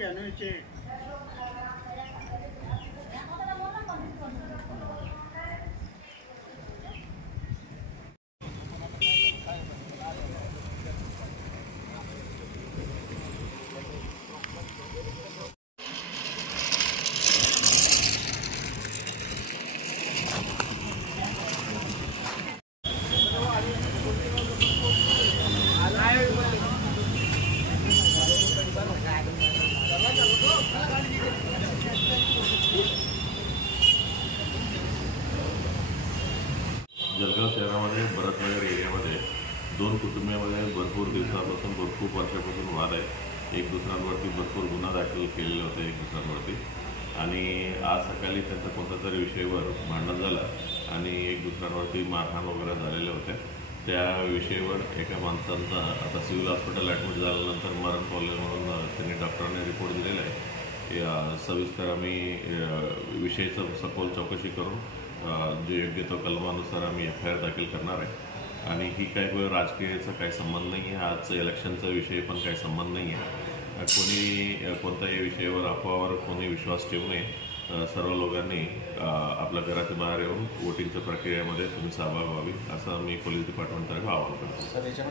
घ्या ना याचे जळगाव शहरामध्ये भरतनगर एरियामध्ये दोन कुटुंबामध्ये भरपूर दिवसापासून खूप वर्षापासून वाद आहे। एक दुसऱ्यांवरती भरपूर गुन्हा दाखल केलेले होते एक दुसऱ्यांवरती, आणि आज सकाळी त्यांचा कोणत्या तरी विषयावर भांडण झालं आणि एक दुसऱ्यांवरती मारहाण वगैरे झालेले होते। त्या विषयावर एका माणसांचा आता सिव्हिल हॉस्पिटल ॲडमिट झाल्यानंतर मरण पावले म्हणून त्यांनी डॉक्टरांनी रिपोर्ट दिलेला आहे। सविस्तर आम्ही विषयाचं सखोल चौकशी करून जो योग्य तो कलमानुसार आम्ही FIR दाखल करणार आहे। आणि ही काही राजकीयाचा काही संबंध नाही आहे, आजचं इलेक्शनचा विषय पण काही संबंध नाही आहे। कोणी कोणत्याही विषयावर अफवावर कोणी विश्वास ठेवू नये। सर्व लोकांनी आपल्या घराच्या बाहेर येऊन वोटिंगच्या प्रक्रियेमध्ये तुम्ही सहभाग व्हावी असं मी पोलीस डिपार्टमेंटतर्फे आवाहन करतो।